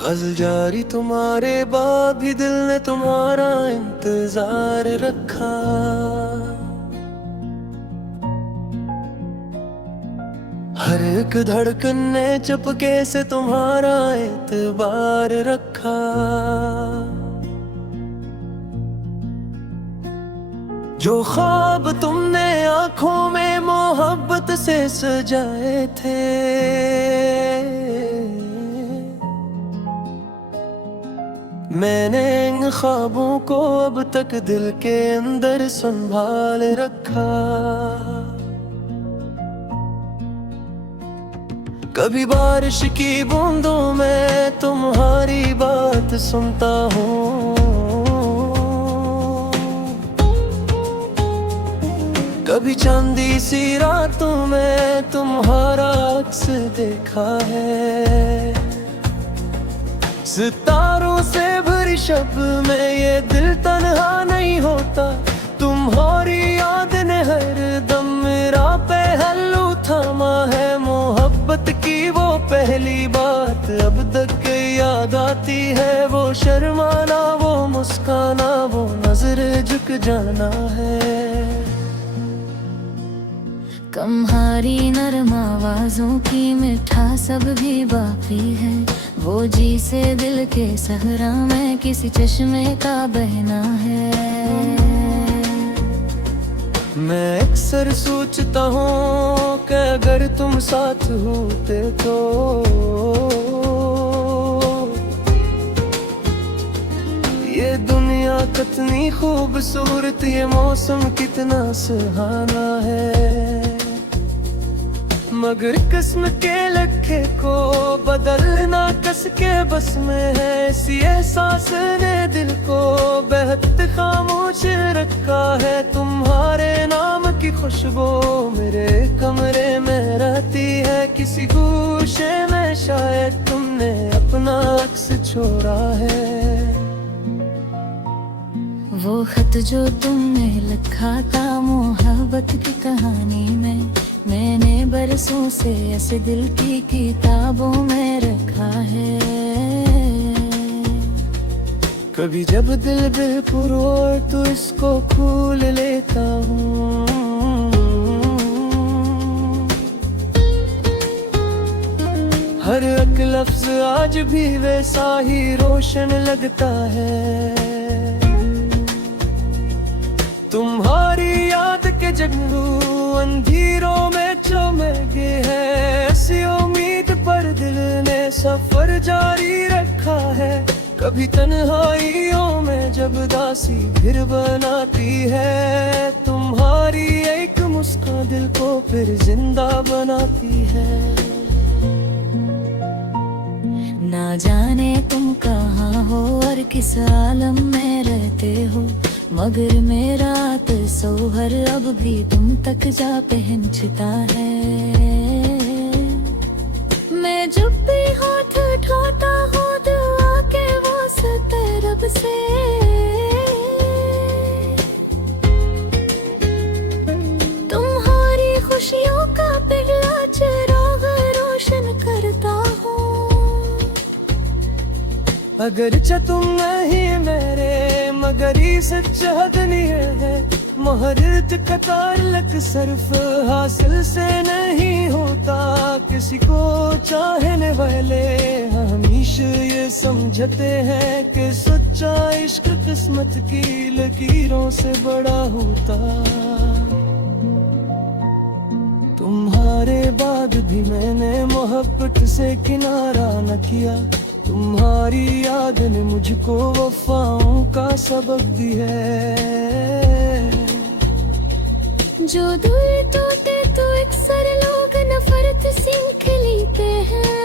गज़ल जारी तुम्हारे बाद भी दिल ने तुम्हारा इंतजार रखा। हर एक धड़कन ने चुपके से तुम्हारा एतबार रखा। जो ख्वाब तुमने आंखों में मोहब्बत से सजाए थे, मैंने इन ख्वाबों को अब तक दिल के अंदर संभाल रखा। कभी बारिश की बूंदों में तुम्हारी बात सुनता हूँ, कभी चांदी सी रातों में तुम्हारा अक्स देखा है। सितारों से भरी शब में ये दिल तन्हा नहीं होता, तुम्हारी याद ने हर दम मेरा पहलू थामा है। मोहब्बत की वो पहली बात अब तक याद आती है, वो शर्माना, वो मुस्काना, वो नजर झुक जाना है। कम्हारी नरम आवाजों की मिठास अब भी बाकी है, वो जी से दिल के सहरा में किसी चश्मे का बहना है। मैं अक्सर सोचता हूँ कि अगर तुम साथ होते तो ये दुनिया कितनी खूबसूरत, ये मौसम कितना सुहाना है। मगर किस्म के लखे को बदलना कस के बस में है। इसी एहसास ने दिल को बेहद खामोश रखा है। तुम्हारे नाम की खुशबू मेरे कमरे में रहती है, किसी गोशे में शायद तुमने अपना अक्स छोड़ा है। वो खत जो तुमने लिखा था मोहब्बत की कहानी में, मैंने बरसों से ऐसे दिल की किताबों में रखा है। कभी जब दिल बेपुर हो तो इसको खोल लेता हूँ, हर एक लफ्ज आज भी वैसा ही रोशन लगता है। तुम्हारी याद के जगलू अंधेरों में चमके है, ऐसी उम्मीद पर दिल ने सफर जारी रखा है। कभी तन्हाइयों में जब दासी फिर बनाती है, तुम्हारी एक मुस्कान दिल को फिर जिंदा बनाती है। ना जाने तुम कहाँ हो और किस आलम में रहते हो, मगर मेरा तस्वीर अब भी तुम तक जा पहुंचता है। मैं जब भी हाथ उठाता हूँ दुआ के वास्ते रब से, तुम्हारी खुशियों का पहला चिराग रोशन करता हूँ। अगरचे तुम नहीं मेरे मगर ये सच्चा दुनिया है। महरत कतार लग सर्फ हासिल से नहीं होता, किसी को चाहने वाले हमेशा ये समझते हैं कि सच्चा इश्क किस्मत की लकीरों से बड़ा होता। तुम्हारे बाद भी मैंने मोहब्बत से किनारा न किया, तुम्हारी याद ने मुझको वफाओं का सबक दिया है। जो दिल टूटे तो अक्सर लोग नफरत सीख लेते हैं,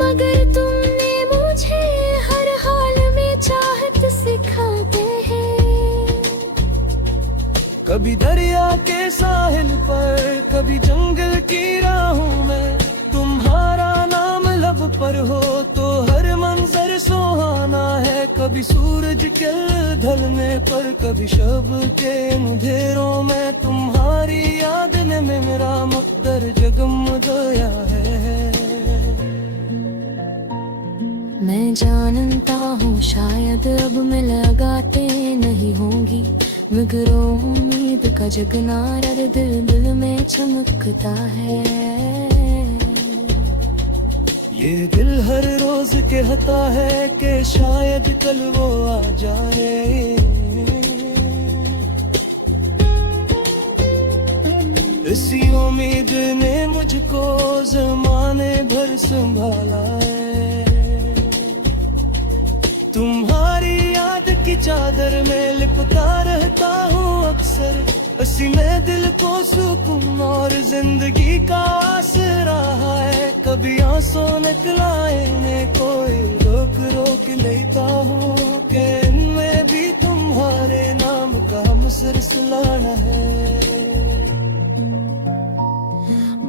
मगर तुमने मुझे हर हाल में चाहत सिखाते हैं। कभी दरिया के साहिल पर, कभी जंगल की राहों में, तुम्हारा नाम लब पर हो तो हर मंजर सुहाना है, कभी सूरज के ढलने पर, कभी शब के अंधेरों में तुम्हारी याद ने मेरा मकदर जगमगाया है। मैं जानता हूँ शायद अब मैं लगाते नहीं होंगी, मगर उम्मीद का जगना दिल दिल में चमकता है। ये दिल हर रोज कहता है कि शायद कल वो आ जाए। इसी उम्मीद ने मुझको ज़माने भर संभाला है। तुम्हारी याद की चादर में लिपटा रहता हूँ अक्सर, इसी में दिल को सुकून और जिंदगी का आसरा है। कभी आंसू निकलाए ने कोई रोक रोक लेता हूँ कि इनमें भी तुम्हारे नाम का हम सिलसिला है।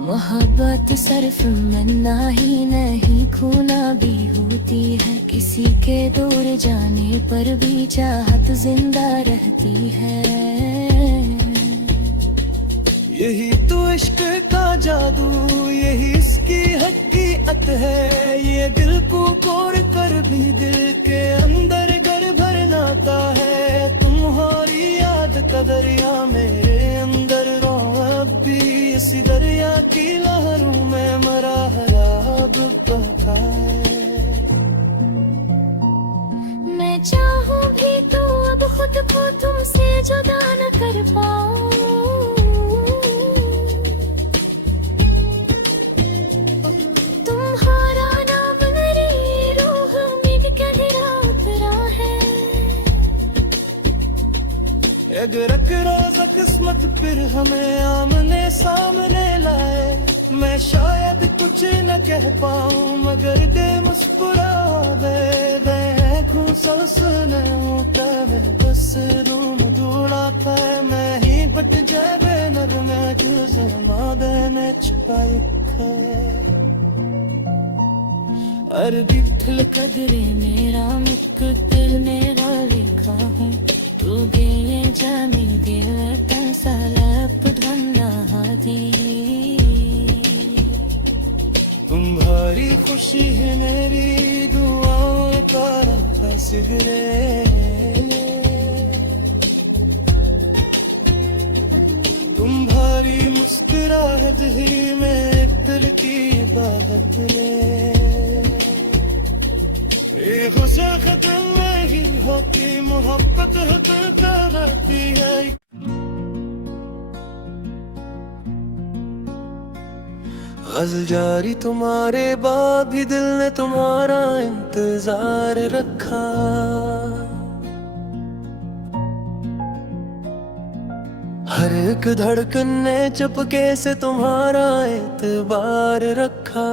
मोहब्बत सिर्फ मन्ना ही नहीं खूना भी होती है, किसी के दूर जाने पर भी चाहत जिंदा रहती है। यही तो इश्क का जादू, यही इसकी हकीकत है। ये दिल को कोड़ कर भी दिल के अंदर घर भर नाता है। तुम्हारी याद का दरिया मेरे अंदर रो अब भी, इसी दरिया की लहरों में मरा है अब बका है। मैं चाहूँ भी तो अब खुद को तुमसे जुदा न कर पाऊँ। तुम्हारा नाम मेरी रूह में गहरा उतरा है। अगर रोज़ किस्मत फिर हमें आमने सामने लाए, मैं शायद कुछ न कह पाऊँ मगर दे मुस्कुरा दे खुसने बस रूम दूड़ा था। मैं ही बट जाए नर में ने छुपाई अरबी दिल कदरे मेरा मुक्तिल मेरा लिखा हूँ, तू गे जाने दिल तंसलप ढंडा हादी। तुम्हारी खुशी है मेरी दुआओं का रंग सिगरे। तुम्हारी मुस्कुराहट ही में दिल की इबादत रे। बेखुशा खत्म नहीं होती मोहब्बत रहती है। गज़ल जारी तुम्हारे बाद भी दिल ने तुम्हारा इंतजार रखा। हर एक धड़कन ने चुपके से तुम्हारा एतबार रखा।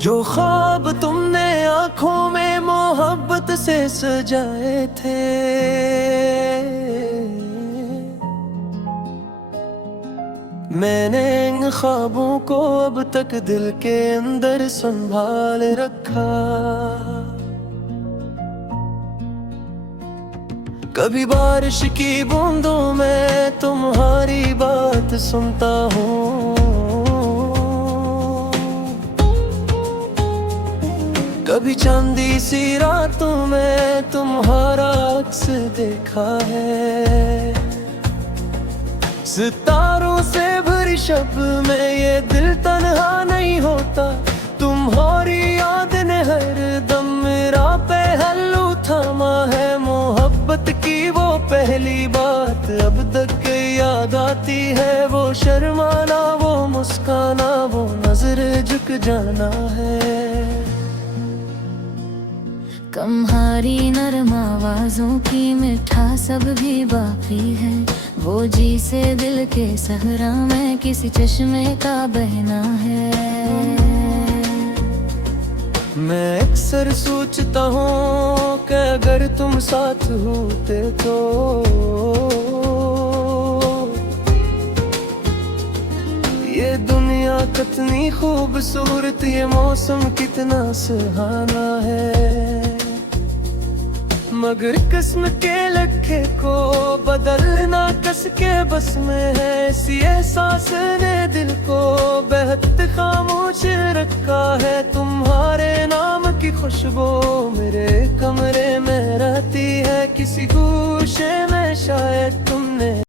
जो ख्वाब तुमने आंखों में मोहब्बत से सजाए थे, मैंने इन ख्वाबों को अब तक दिल के अंदर संभाल रखा। कभी बारिश की बूंदों में तुम्हारी बात सुनता हूँ, कभी चांदी सी रातों में तुम्हारा अक्स देखा है। सितारों से भरी शब में ये दिल तन्हा नहीं होता। तुम्हारी याद ने हर दम मेरा पहलू थामा है। मोहब्बत की वो पहली बात अब तक याद आती है। वो शर्माना, वो मुस्काना, वो नजर झुक जाना है। कम्हारी नरम आवाजों की मिठास अब भी बाकी है। वो जी से दिल के सहरा में किसी चश्मे का बहना है। मैं अक्सर सोचता हूँ कि अगर तुम साथ होते तो ये दुनिया कितनी खूबसूरत ये मौसम कितना सुहाना है। मगर किस्म के लखे को बदलना कस के बस में है। इसी एहसास ने दिल को बेहद खामोश रखा है। तुम्हारे नाम की खुशबू मेरे कमरे में रहती है, किसी को